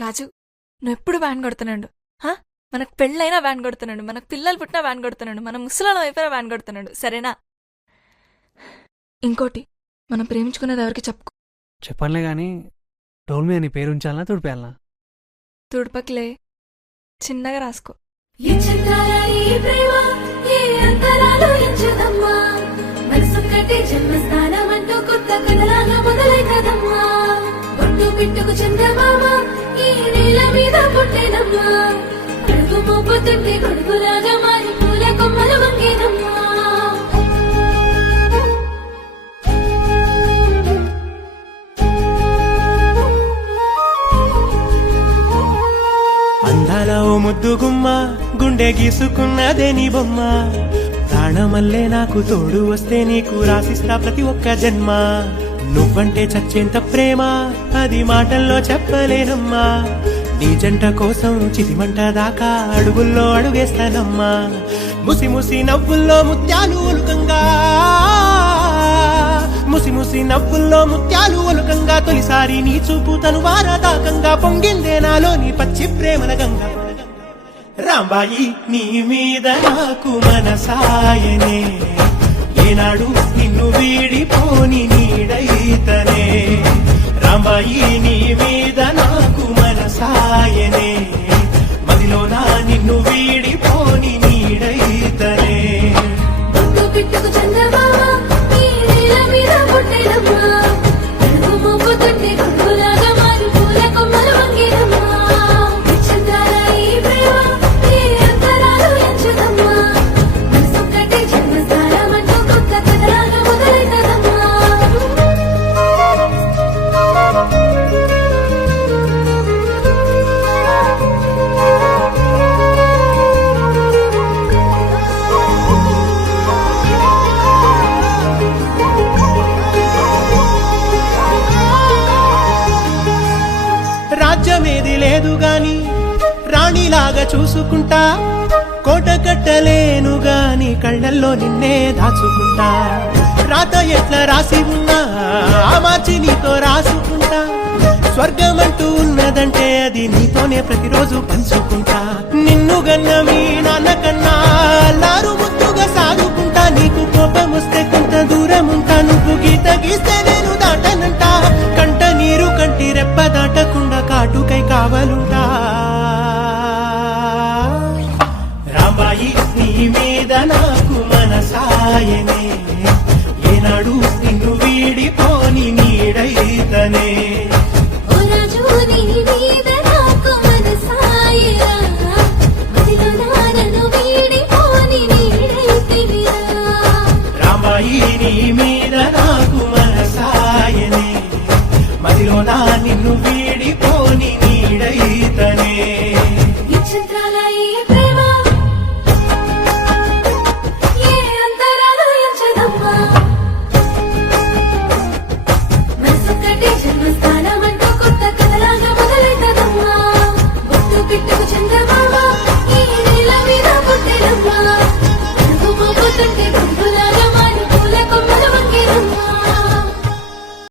రాజు, నువ్వెప్పుడు వ్యాన్ కొడుతున్నాడు. మనకు పెళ్ళైనా వ్యాన్ కొడుతున్నాడు, మనకు పిల్లలు పుట్టినా వ్యాన్ కొడుతున్నాడు, మన ముసలాళ్ళం అయిపోయినా వ్యాన్ కొడుతున్నాడు. సరేనా? ఇంకోటి, మనం ప్రేమించుకునేది ఎవరికి చెప్పుకో. చెప్పనులే గాని డోల్ మీద నీ పేరు ఉంచాలనా తుడిపేయాలనా? తుడపకిలే, చిన్నగా రాసుకో. పిట్టుకు చంద్రమామ ఈ నేల మీద పుట్టేనమ్మా, అడుగు మోపుతుంటే కొడుకులాగా మారి పూల కొమ్మలు వంగేనమ్మా. అందాల ఓ ముద్దు గుమ్మ, గుండె గీసుకున్నదే నీ బొమ్మ. ప్రాణమల్లే నాకు తోడు వస్తే నీకు రాసిస్తా ప్రతి ఒక్క జన్మ. నువ్వంటే చచ్చేంత ప్రేమ అది మాటల్లో చెప్పలేనమ్మా. నీ జంట కోసం చితిమంట దాకా అడుగుల్లో అడుగేస్తానమ్మా. ముసి ముసి నవ్వుల్లో ముత్యాలు ఒలుకంగా, ముసి ముసి నవ్వుల్లో ముత్యాలు ఒలుకంగా, తొలిసారి నీ చూపు తను వారదాకంగా పొంగిందే నాలో నీ పచ్చి ప్రేమల గంగా. రాంబాయి నీ మీద నాకు మనసాయనే, ఏనాడు నిన్ను వీడిపోని నీడైతనే. రాంబాయి నీ మీద నాకు మనసాయనే, మదిలోన నిన్ను వీడిపోని నీడైతనే. పిట్టుకు చంద్రమామ ఈ నేల మీద పుట్టేనమ్మా, అడుగు మోపుతుంటే కొడుకులాగా మారి పూల కొమ్మలు వంగేనమ్మా. చంద్రాల ఈ ప్రేమ ఏ అంతరాలు ఎంచుదమ్మా, మనసొక్కటి జన్మస్థానం అంటూ కొత్త కథలాగా మొదలైతదమ్మా. రాజ్యమేది లేదు గాని రాణిలాగా చూసుకుంటా, కోట కట్టలేను గాని కళ్ళల్లో నిన్నే దాచుకుంటా. రాత ఎట్లా రాసి ఉన్నా ఆ మార్చి నీతో రాసుకుంటా. స్వర్గమంటూ ఉన్నదంటే అది నీతోనే ప్రతిరోజు పంచుకుంటా. నిన్ను గన్న మీ నాన్న కన్నా అల్లారు ముద్దుగా సాగుకుంటా. నీకు కోపం వస్తే కొంత దూరం ఉంటా, నువ్వు గీత గీస్తే నేను దాటనంట. కంట నీరు కంటి రెప్ప దాటకుండా కాటుకై కావలుంటా. రాంబాయి నీ మీద నాకు మనసాయనే, ఏనాడు నిన్ను వీడిపోని నీడైతనే.